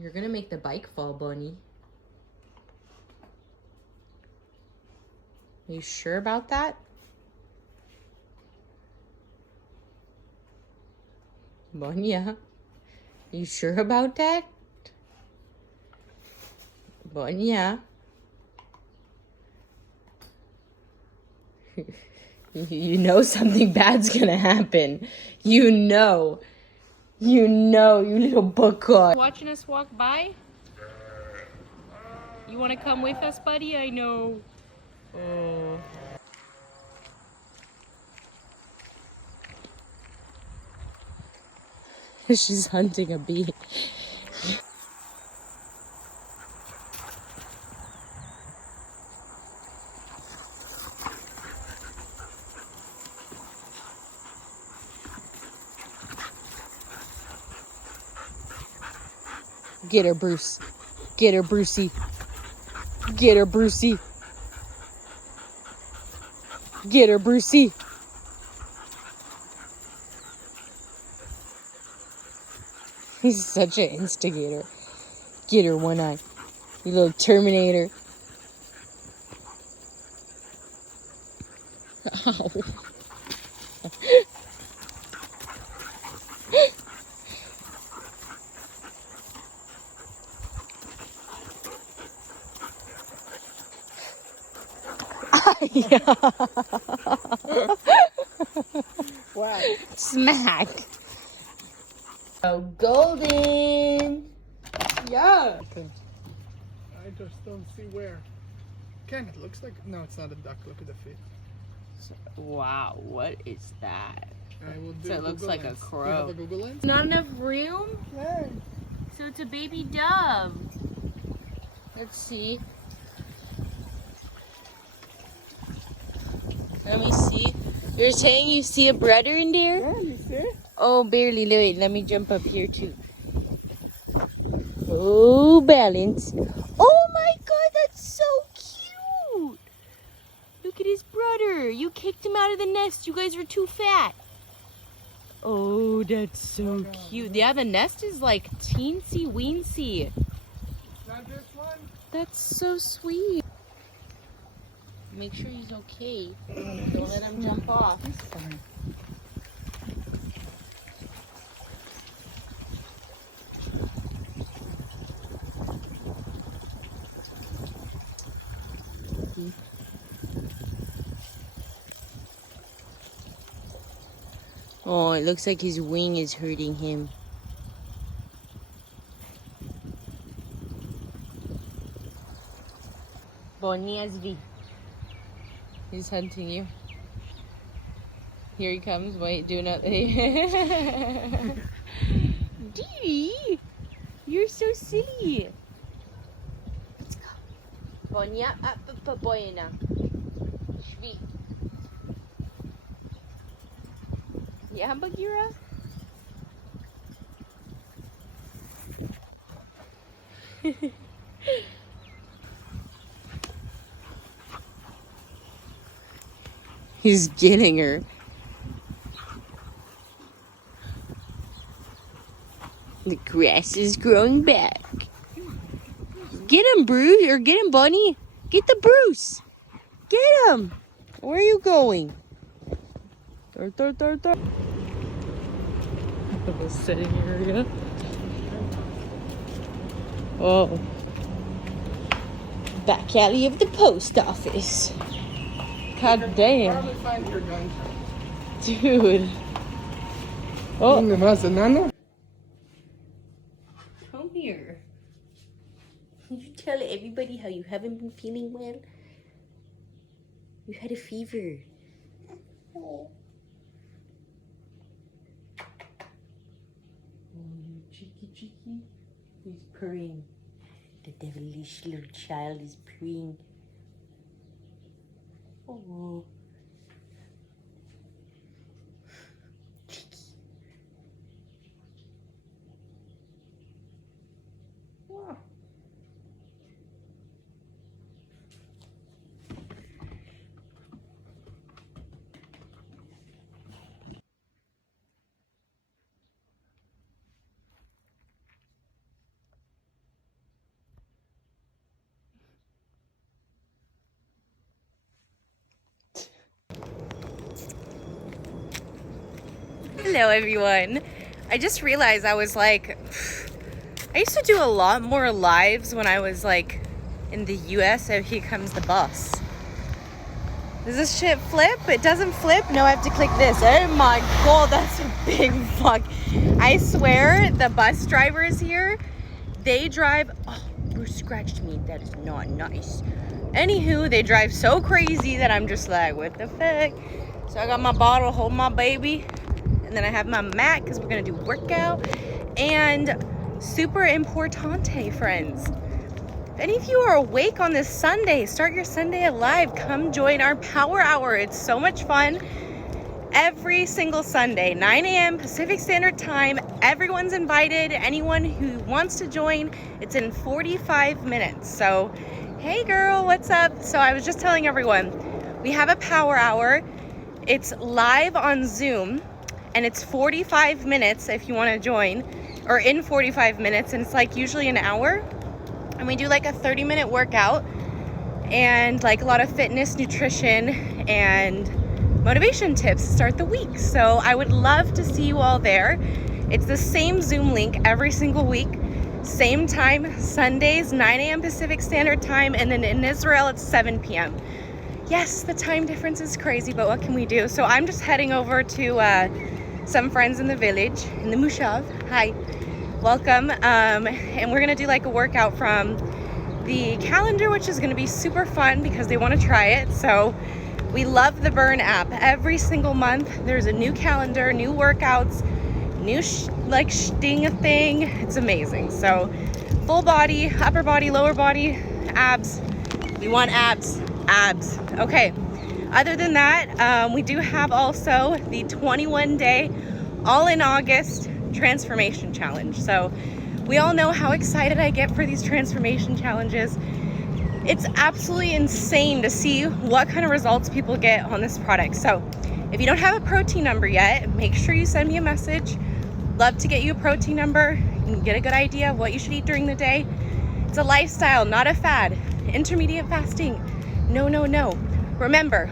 You're gonna make the bike fall, Bunny. Are you sure about that? Bonya, you sure about that? Bonya. You know something bad's gonna happen. You know. You know, you little bucko. Watching us walk by? You wanna come with us, buddy? I know. Oh. She's hunting a bee. Get her, Bruce. Get her, Brucey. Get her, Brucey. Get her, Brucey. He's such an instigator. Get her, One Eye. You little Terminator. Oh. Yeah. Wow. Smack. Oh, golden. Yeah. Okay. I just don't see where. Ken, it looks like... No, it's not a duck. Look at the feet. Wow, what is that? I will do So it looks Google like lens. a Do crow. you have a Google lens? Not enough room? Yeah. So it's a baby dove. Let's see. Let me see. You're saying you see a brother in there? Yeah, you see? Oh, barely. Wait, let me jump up here too. Oh, balance. Oh my god, that's so cute. Look at his brother. You kicked him out of the nest. You guys were too fat. Oh, that's so cute. Yeah, the nest is like teensy weensy. Not this one? That's so sweet. Make sure he's okay. Don't let him jump off. He's fine. Oh, it looks like his wing is hurting him. Boniasvi. He's hunting you. Here he comes. Wait, do not. Dee, you're so silly. Let's go. Bonya, boyna. Shvi. Yeah, Bagheera? He's getting her. The grass is growing back. Get him, Bruce, or get him, Bunny. Get the Bruce. Get him. Where are you going? The sitting area. Oh. Back alley of the post office. God damn. Probably find your gun. Dude. Oh. Come here. Can you tell everybody how you haven't been feeling well? You had a fever. Oh, you cheeky. He's purring. The devilish little child is purring. Oh. Cheeky. Wow. Hello everyone. I just realized I was like, I used to do a lot more lives when I was like in the US. So here comes the bus. Does this shit flip? It doesn't flip. No, I have to click this. Oh my god, that's a big fuck. I swear the bus drivers here, they drive, oh, Bruce scratched me. That is not nice. Anywho, they drive so crazy that I'm just like, what the fuck? So I got my bottle, hold my baby. And then I have my mat because we're gonna do workout. And super importante, friends. If any of you are awake on this Sunday, start your Sunday alive. Come join our power hour. It's so much fun. Every single Sunday, 9 a.m. Pacific Standard Time. Everyone's invited. Anyone who wants to join, it's in 45 minutes. So, hey girl, what's up? So I was just telling everyone, we have a power hour. It's live on Zoom. And it's 45 minutes if you want to join, or in 45 minutes, and it's like usually an hour. And we do like a 30-minute workout and like a lot of fitness, nutrition, and motivation tips to start the week. So I would love to see you all there. It's the same Zoom link every single week, same time, Sundays, 9 a.m. Pacific Standard Time, and then in Israel it's 7 p.m. Yes, the time difference is crazy, but what can we do? So I'm just heading over to some friends in the village, in the Mushav. Hi, welcome. And we're gonna do like a workout from the calendar, which is gonna be super fun because they wanna try it. So we love the Burn app. Every single month, there's a new calendar, new workouts, new like sting thing. It's amazing. So full body, upper body, lower body, abs. We want abs, abs. Okay. Other than that, we do have also the 21-day all in August transformation challenge. So we all know how excited I get for these transformation challenges. It's absolutely insane to see what kind of results people get on this product. So if you don't have a protein number yet, make sure you send me a message. Love to get you a protein number and get a good idea of what you should eat during the day. It's a lifestyle, not a fad. Intermediate fasting. No, no, no. Remember,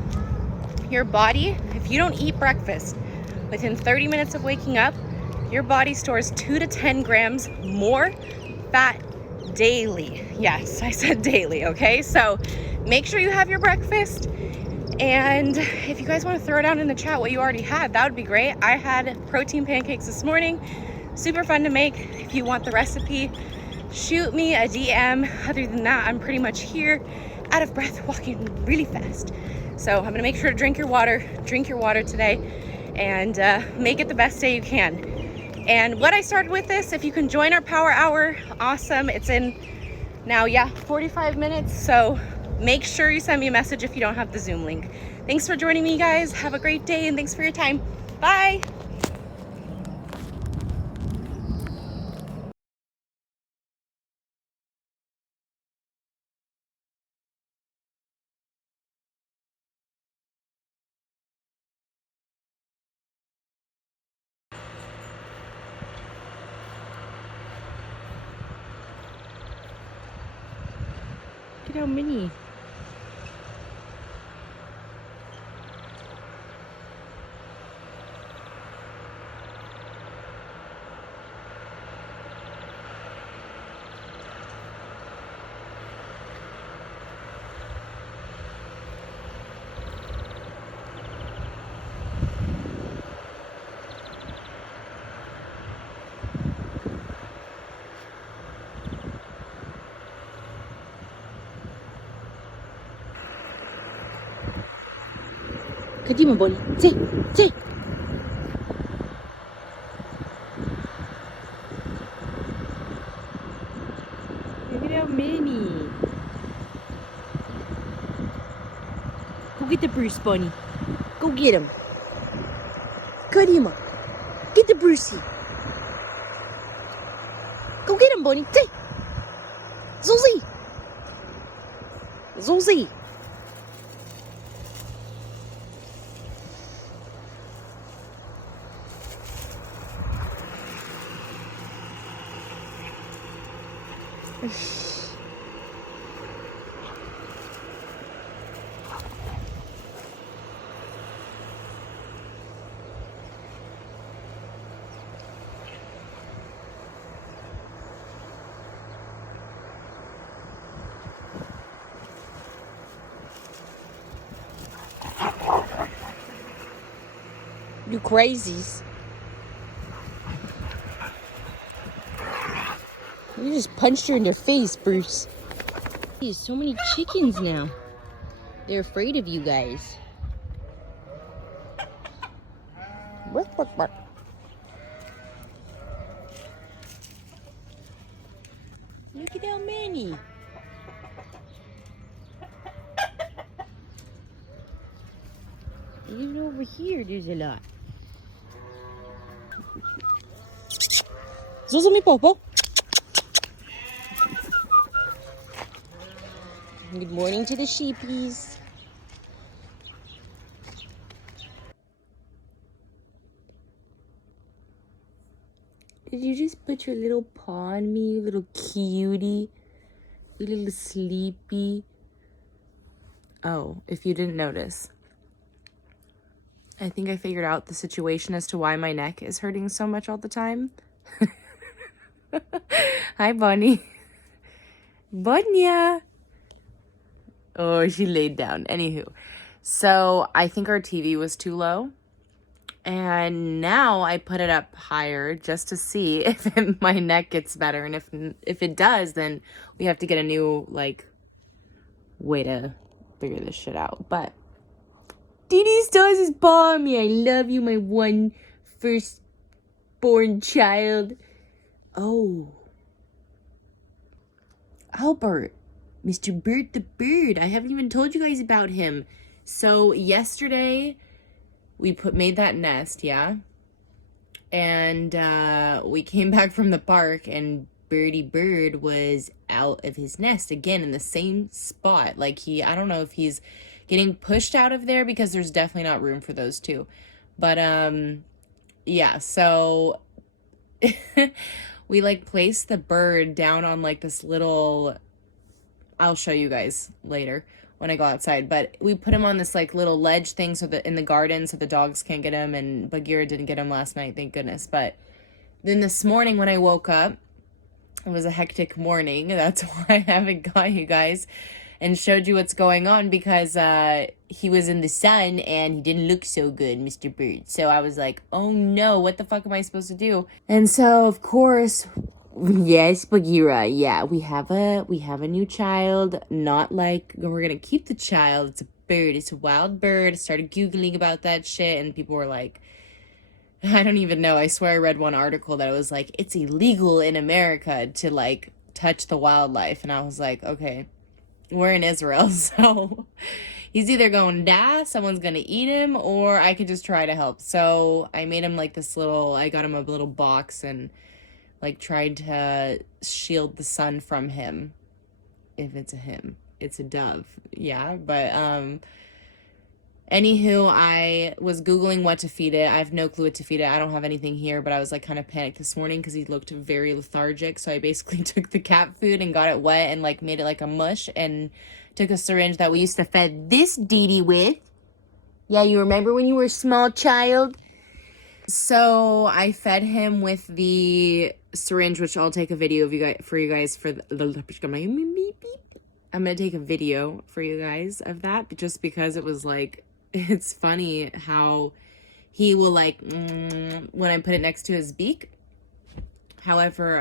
your body, if you don't eat breakfast within 30 minutes of waking up, your body stores 2 to 10 grams more fat daily. Yes, I said daily, okay? So make sure you have your breakfast. And if you guys want to throw down in the chat what you already had, that would be great. I had protein pancakes this morning. Super fun to make. If you want the recipe, shoot me a DM. Other than that, I'm pretty much here, out of breath, walking really fast. So I'm gonna make sure to drink your water today, and make it the best day you can. And what I started with this, if you can join our power hour, awesome. It's in now, 45 minutes. So make sure you send me a message if you don't have the Zoom link. Thanks for joining me, guys. Have a great day, and thanks for your time. Bye. Look at how many. Kadima, Bonnie. Say, say. Look at how many. Go get the Bruce, Bonnie. Go get him. Kadima. Get the Brucey. Go get him, Bonnie. Say. Zozie. Zozie. You crazies. You just punched her in the face, Bruce. There's so many chickens now. They're afraid of you guys. Bark, bark, bark. Look at how many. Even over here, there's a lot. Zozo mi popo. Good morning to the sheepies. Did you just put your little paw on me, you little cutie? You little sleepy? Oh, if you didn't notice. I think I figured out the situation as to why my neck is hurting so much all the time. Hi, Bunny. Bunya. Oh, she laid down. Anywho, so I think our TV was too low. And now I put it up higher just to see if my neck gets better. And if it does, then we have to get a new, like, way to figure this shit out. But Dee still has his paw on me. I love you, my one firstborn child. Oh, Burt. Mr. Burt the bird. I haven't even told you guys about him. So yesterday we made that nest, yeah? And we came back from the park and Birdie Bird was out of his nest again in the same spot. Like I don't know if he's getting pushed out of there because there's definitely not room for those two. But yeah, so we like placed the bird down on like this little, I'll show you guys later when I go outside, but we put him on this like little ledge thing so that in the garden so the dogs can't get him, and Bagheera didn't get him last night, thank goodness. But then this morning when I woke up, it was a hectic morning. That's why I haven't got you guys and showed you what's going on, because he was in the sun and he didn't look so good, Mr. Bird. So I was like, oh no, what the fuck am I supposed to do? And so of course, yes, Bagheera, yeah, we have a new child. Not like we're gonna keep the child. It's a bird. It's a wild bird. I started Googling about that shit and people were like, I don't even know. I swear I read one article that it was like, it's illegal in America to like touch the wildlife. And I was like, okay, we're in Israel, so he's either going to die, someone's going to eat him, or I could just try to help. So I made him like this little, I got him a little box and like tried to shield the sun from him. If it's a him, it's a dove. Yeah, but anywho, I was Googling what to feed it. I have no clue what to feed it. I don't have anything here, but I was like kind of panicked this morning because he looked very lethargic. So I basically took the cat food and got it wet and like made it like a mush and took a syringe that we used to feed this Dee with. Yeah, you remember when you were a small child? So I fed him with the syringe, which I'll take a video of you guys for the I'm gonna take a video for you guys of that, just because it was like, it's funny how he will like when I put it next to his beak. However,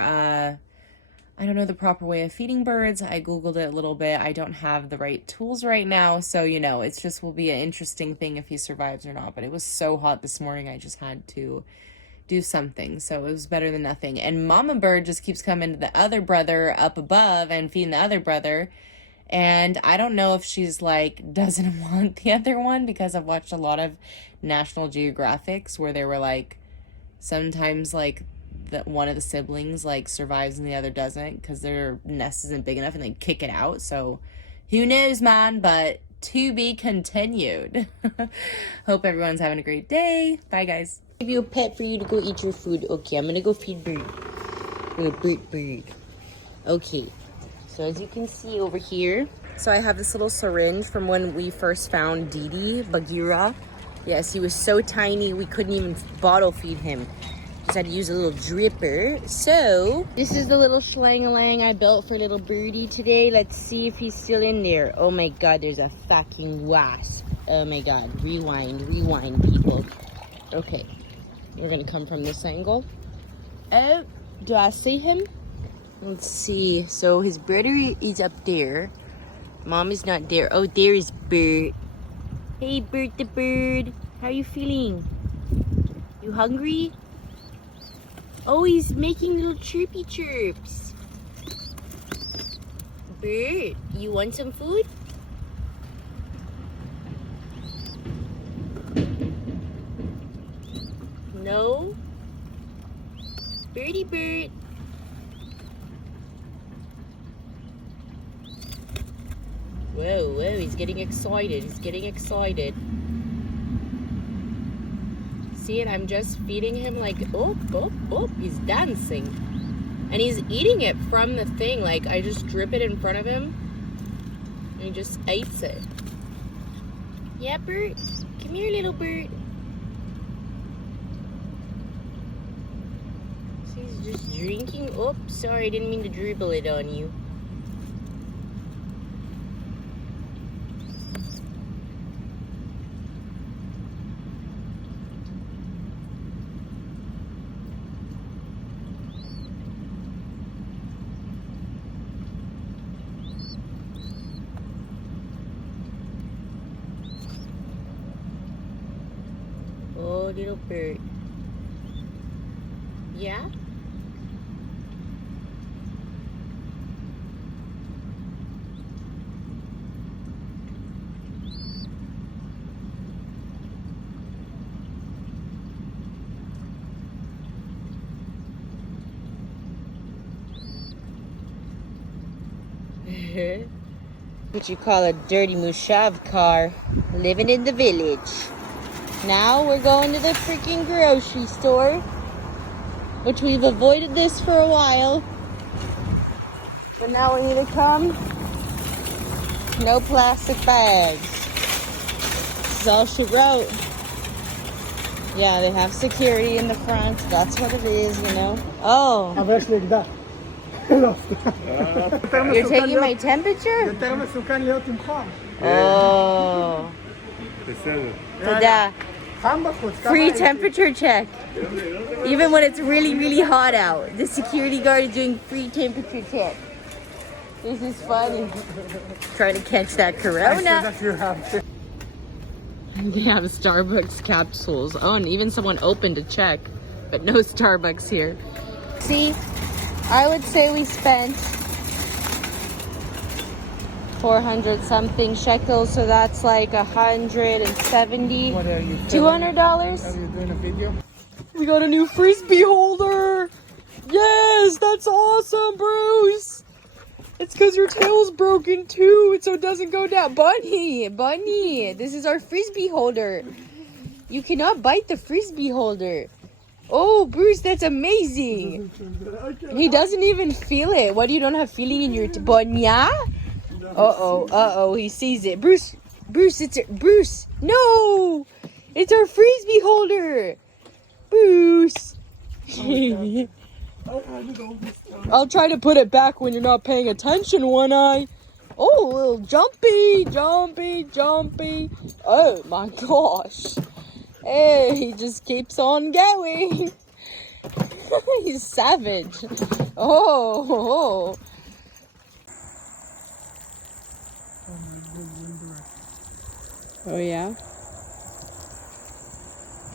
I don't know the proper way of feeding birds. I Googled it a little bit. I don't have the right tools right now, so you know, it's just will be an interesting thing if he survives or not. But it was so hot this morning, I just had to do something, so it was better than nothing. And Mama Bird just keeps coming to the other brother up above and feeding the other brother. And I don't know if she's like doesn't want the other one, because I've watched a lot of National Geographics where they were like, sometimes like one of the siblings like survives and the other doesn't because their nest isn't big enough and they kick it out. So who knows, man, but to be continued. Hope everyone's having a great day. Bye, guys. Give you a pet for you to go eat your food. Okay, I'm gonna go feed Burt. Bird. Okay. So as you can see over here, so I have this little syringe from when we first found Bagheera. Yes, he was so tiny we couldn't even bottle feed him. Just had to use a little dripper. So this is the little schlang-a-lang I built for little birdie today. Let's see if he's still in there. Oh my god, there's a fucking wasp. Oh my god, rewind people. Okay, we're gonna come from this angle. Oh, do I see him? Let's see. So his brother is up there. Mom is not there. Oh, there is Burt. Hey, Burt the bird. How are you feeling? You hungry? Oh, he's making little chirpy chirps. Burt, you want some food? No? Birdie Burt. Whoa, whoa, he's getting excited. He's getting excited. See it? I'm just feeding him like, oh, oh, oh, he's dancing. And he's eating it from the thing. Like, I just drip it in front of him. And he just eats it. Yeah, Burt? Come here, little Burt. He's just drinking. Oh, sorry, I didn't mean to dribble it on you. Oh, little Burt. Yeah? What you call a dirty Mushav car, living in the village. Now we're going to the freaking grocery store, which we've avoided this for a while. But now we need to come. No plastic bags. This is all she wrote. Yeah, they have security in the front. That's what it is, you know. Oh. You're taking my temperature? Oh. Free temperature check. Even when it's really, really hot out. The security guard is doing free temperature check. This is funny. Trying to catch that corona. They have Starbucks capsules. Oh, and even someone opened to check. But no Starbucks here. See? I would say we spent 400 something shekels, so that's like 170. What are you? $200. Are you doing a video? We got a new frisbee holder. Yes, that's awesome, Bruce. It's because your tail's broken too, so it doesn't go down. Bunny, this is our frisbee holder. You cannot bite the frisbee holder. Oh, Bruce, that's amazing. He doesn't even feel it. What, you don't have feeling in your Bonya? Uh-oh, he sees it. Bruce, Bruce, no! It's our frisbee holder. Bruce. I'll try to put it back when you're not paying attention, won't I? Oh, little jumpy. Oh my gosh. Hey, he just keeps on going. He's savage. Oh,